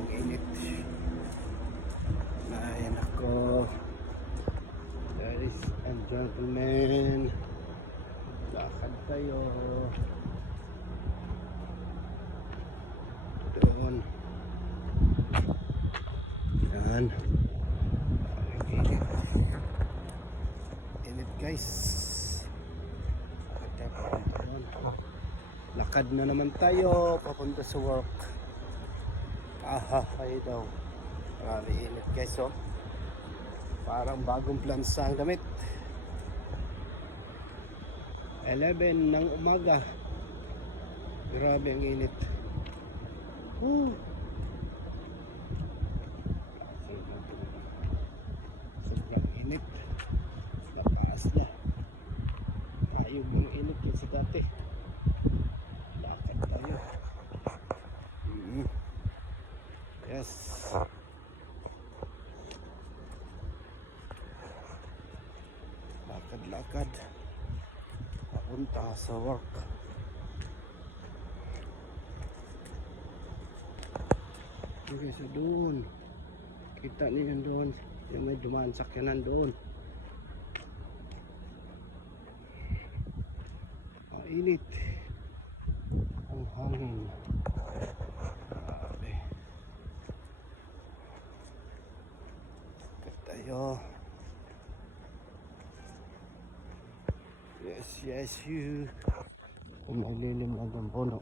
ang init. Ayan ako. Ladies and gentlemen, lakad tayo doon. Yan. Ang init. Init guys. Lakad na naman tayo papunta sa work. Ay daw. Marami init guys, oh. Parang bagong plansa ang damit. 11 ng umaga. Grabe ang init. Sobrang init. Lakas na. Ayog yung init yun sa dati. Lakad tayo. Yes. Lakad papunta sa work. Okay, so doon kita niyo doon yung may dumaan sakyanan doon. Ang init, ang hangin. Grabe. Lakad tayo. Yes, you. Kung may lilim lang ng puno,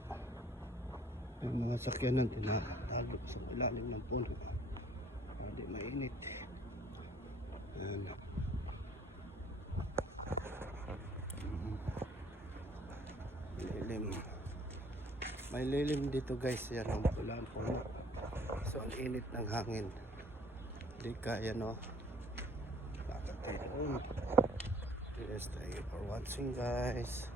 may mga sakyanan tinatalo sa ilalim ng puno para di mainit. Lilim. May lilim dito guys. Yan ang pulaan puno. So ang init ng hangin. Di kaya, no? Lakad tayo doon. Yes, thank you for watching guys.